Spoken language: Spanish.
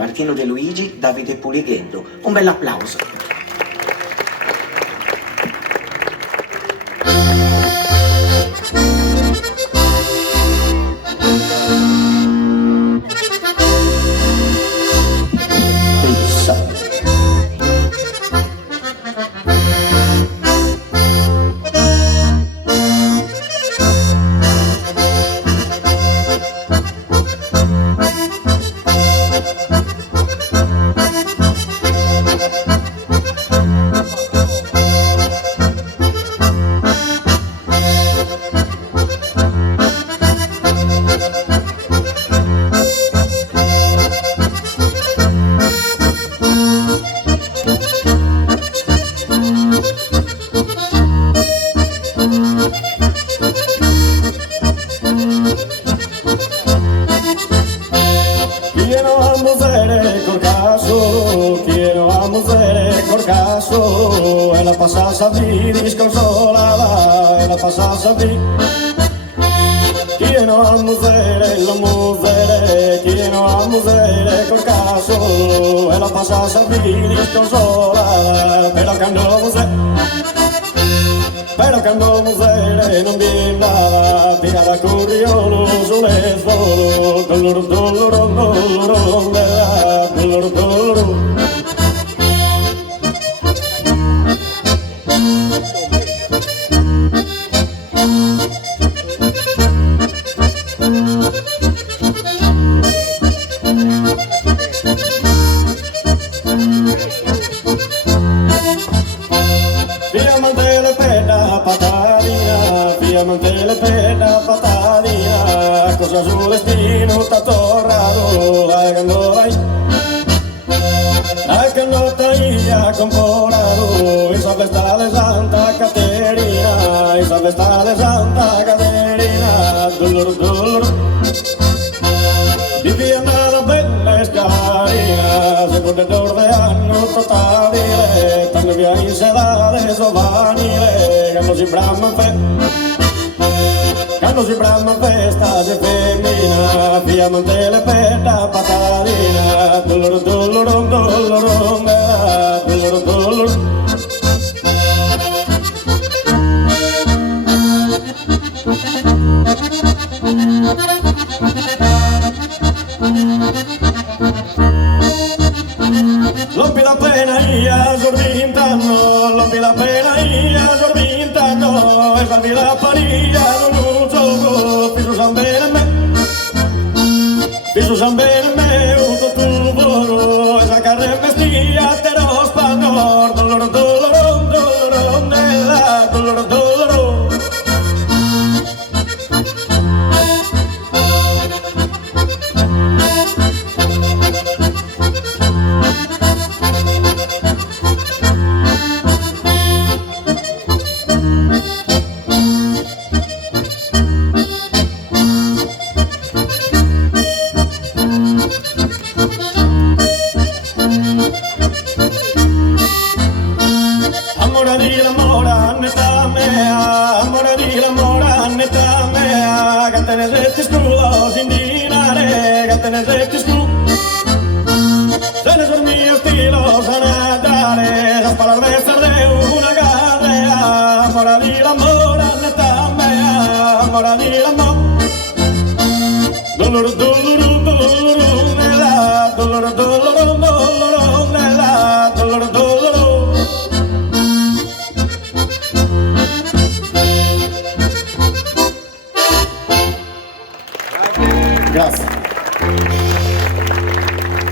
Martino De Luigi, Davide Pulighello. Un bel applauso. Ela passa a vida desconsolada, ela passa a vida. Quiero a mujer, la mujer, quiero a mujer col caso, ela passa a vida desconsolada, pero quando mujer non viene nada, tirada corriolo sulle solo, dolor, dolor, dolor, dolor, dolor. Mantele pena patadina, cosa su destino está torrado, la candota ia comporado, esa festa de Santa Caterina, esa festa de Santa Caterina, dolor, dolor. Vivía nada bella scarina, secondo d'ordeano totale, tanto via in sedale giovanile, quando si brama festa de femmina, via mantele pena patadina, dolor, dolor, dolor, dolor, dolor. Lompi la pena ia sorbintano, lompi la pena ia sorbintano, e salvi la parilla d'un gioco, fiso san bene me, uto tu voro, e sa carne vestia te lo spanor, dolor, dolor, dolor, nella, dolor, dolor. Amore di l'amore, netta mea, amore di l'amore, netta mea, che te ne setti sculo, sin dinare, che te ne setti sculo. Se ne son mio stilo, se ne dare, a sparar de una carrera, amore di l'amore, netta mea, amore di l'amore. Dolor, dolor, dolor, nella, dolor, dolor, dolor, nella, dolor, dolor. Gracias.